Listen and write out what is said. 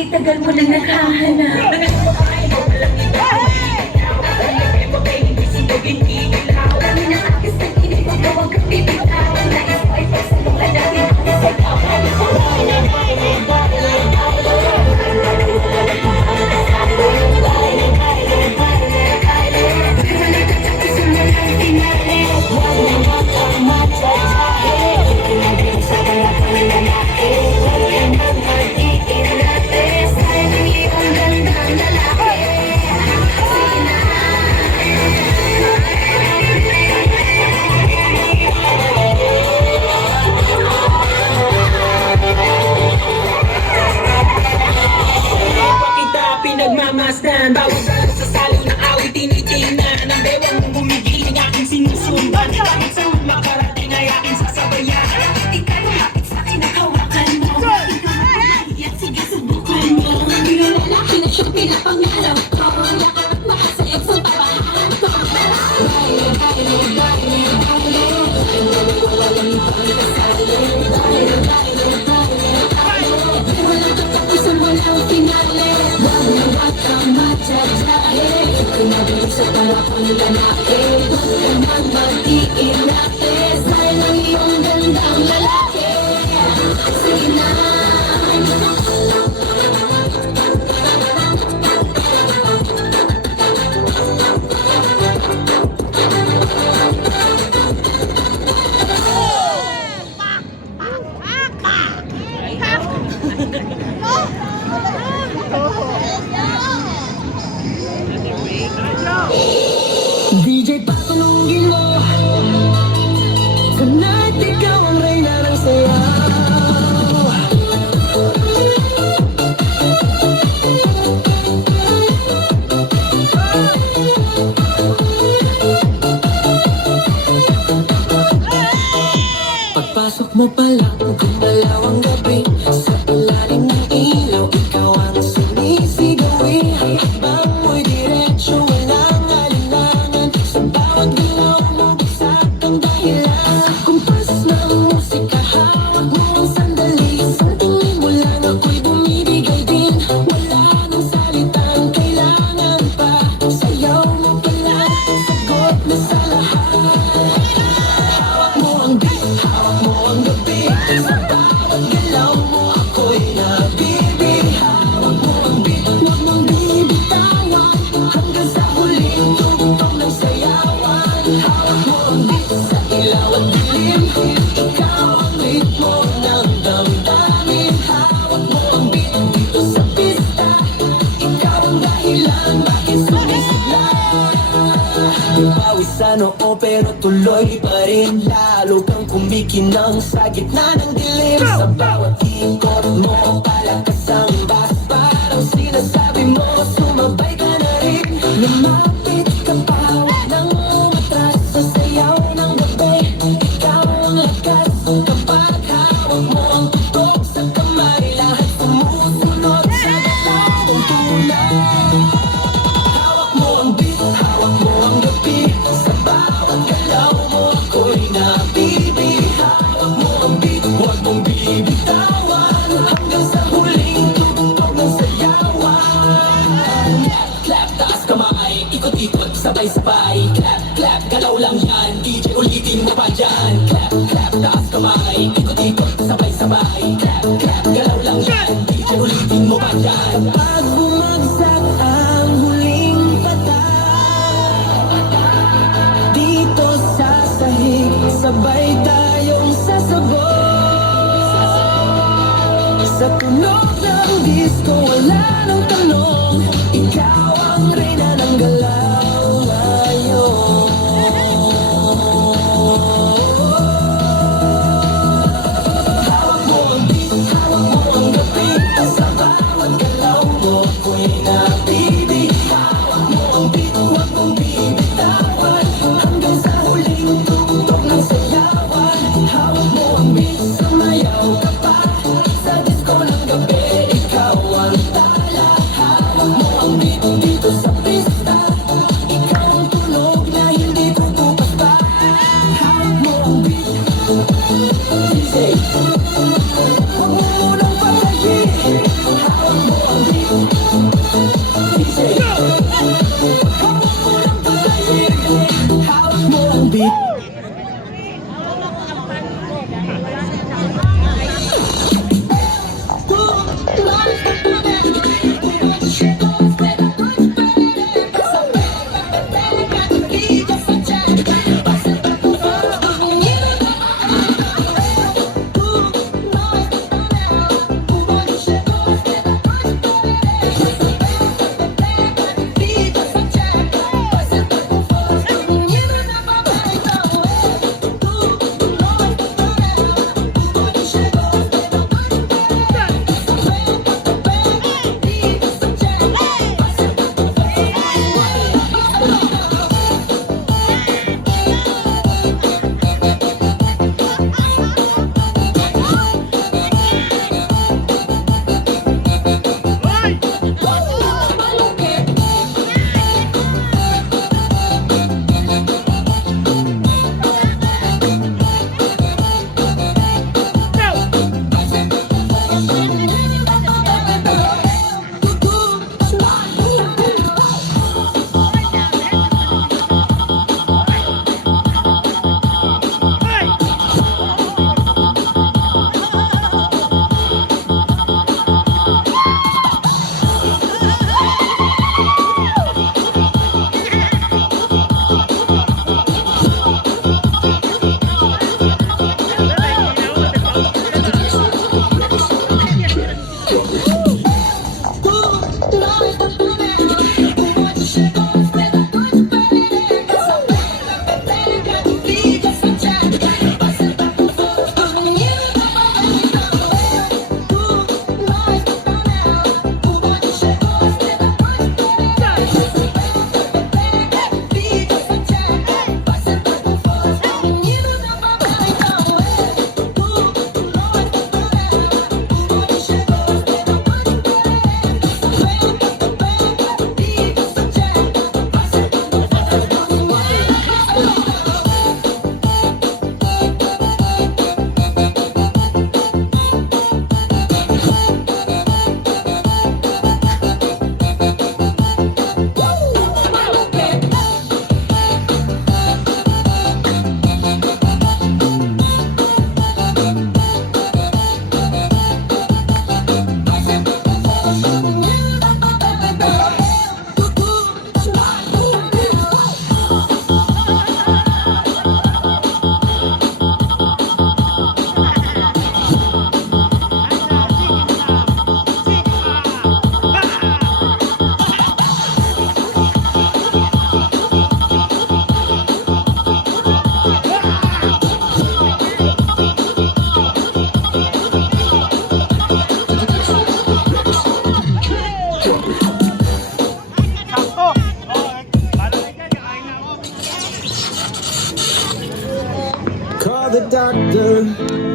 Sige, tagal mo na naghahanap. Dami ng akis na inip ang gawang kapibitaw. Nais-pay pa sa luha natin ang isagaw. Pinagmamasdan, bawat salo sa salo ng awit tinitingnan ang bewang mong gumigiling aking sinusundan. Kahit saan makarating ay aking sasabayan. Ikaw lumapit sa akin at hawakan mo. Ikaw mahihiyan, sige subukan mo. Yung lalaki na siyang pinapangarap ko. Yakap at makasayag sa pabahan ko. Baile, baile, baile, baile. Walang ibang kasali. Baile, baile, baile, baile. Walang katapusan, walang finale. Huwag kang matyayahe. Pinabilis sa parapang lalaki. Huwag ka nang mag-iinate. Dahil ang iyong gandang lalaki. Sige na. DJ patunungin mo, tonight ikaw ang reyna ng sayaw. Pagpasok mo palang gumalaw ang gabi. Sa ilalim ng ilaw, ikaw ang sumisigawi. Habang mo'y diretsyo, walang alinlangan. Sa bawat galaw mo, bagsak ang dahilan. Sa kumpas ng musika, hawak mo ang sandali. Sa tingin mo lang ako'y bumibigay din. Wala nang salitang kailangan pa. Sayaw mo palang sagot na sa lahat. Hawak mo ang beat, hawak mo ang gabi. Sa bawat galaw mo ako'y nabibig. Hawak mo ang beat, huwag mong bibitawan. Hanggang sa huling tugtog ng sayawan. Hawak mo ang beat sa ilaw at dilim. Ikaw ang ritmo ng damdamin. Hawak mo ang beat dito sa pista. Ikaw ang dahilan bakit sumisigla. Bawi sa noo pero tuloy pa rin. Lalo kang kumikinang sa gitna ng dilim. Sa bawat ikot mo, palakas ang bass. Parang sinasabi mo, sumabay ka na rin. Lumapit ka pa, huwag nang umatras. Sa sayaw ng gabi, ikaw ang lakas. Kapag hawak mo ang tutok sa kamay, lahat sumusunod sa gatawang tulad. Hawak mo ang beat, hawak mo ang gabi. Sa bawat galaw mo ako'y nabibig. Hawak mo ang beat, huwag mong bibitawan. Hanggang sa huling tugtog ng sayawan. Clap, taas kamay, ikot-ikot, sabay-sabay. Clap, clap, galaw lang yan, DJ ulitin mo pa dyan. Clap, clap, taas kamay, ikot-ikot, sabay-sabay. Clap, clap, galaw lang yan, DJ ulitin mo pa dyan. Pag bumagsak ang huling patak, dito sa sahig, sabay tayong sasabog. Sa tunog ng disco, wala nang tanong. Ikaw ang reyna ng galaw ngayon. Hawak mo ang beat, hawak mo ang gabi. Sa bawat galaw mo ako'y nabibig. Hawak mo ang beat, huwag mong bibitawan. Hanggang sa huling tugtog ng sayawan. Hawak mo ang beat, sumayaw ka pa. Sa disco ng gabi, ikaw ang tala. Hawak mo ang beat dito sa pista. Ikaw ang tunog na hindi tutupas pa. Hawak mo ang beat, DJ. Huwag mo munang patayin. Hawak mo ang Call the doctor.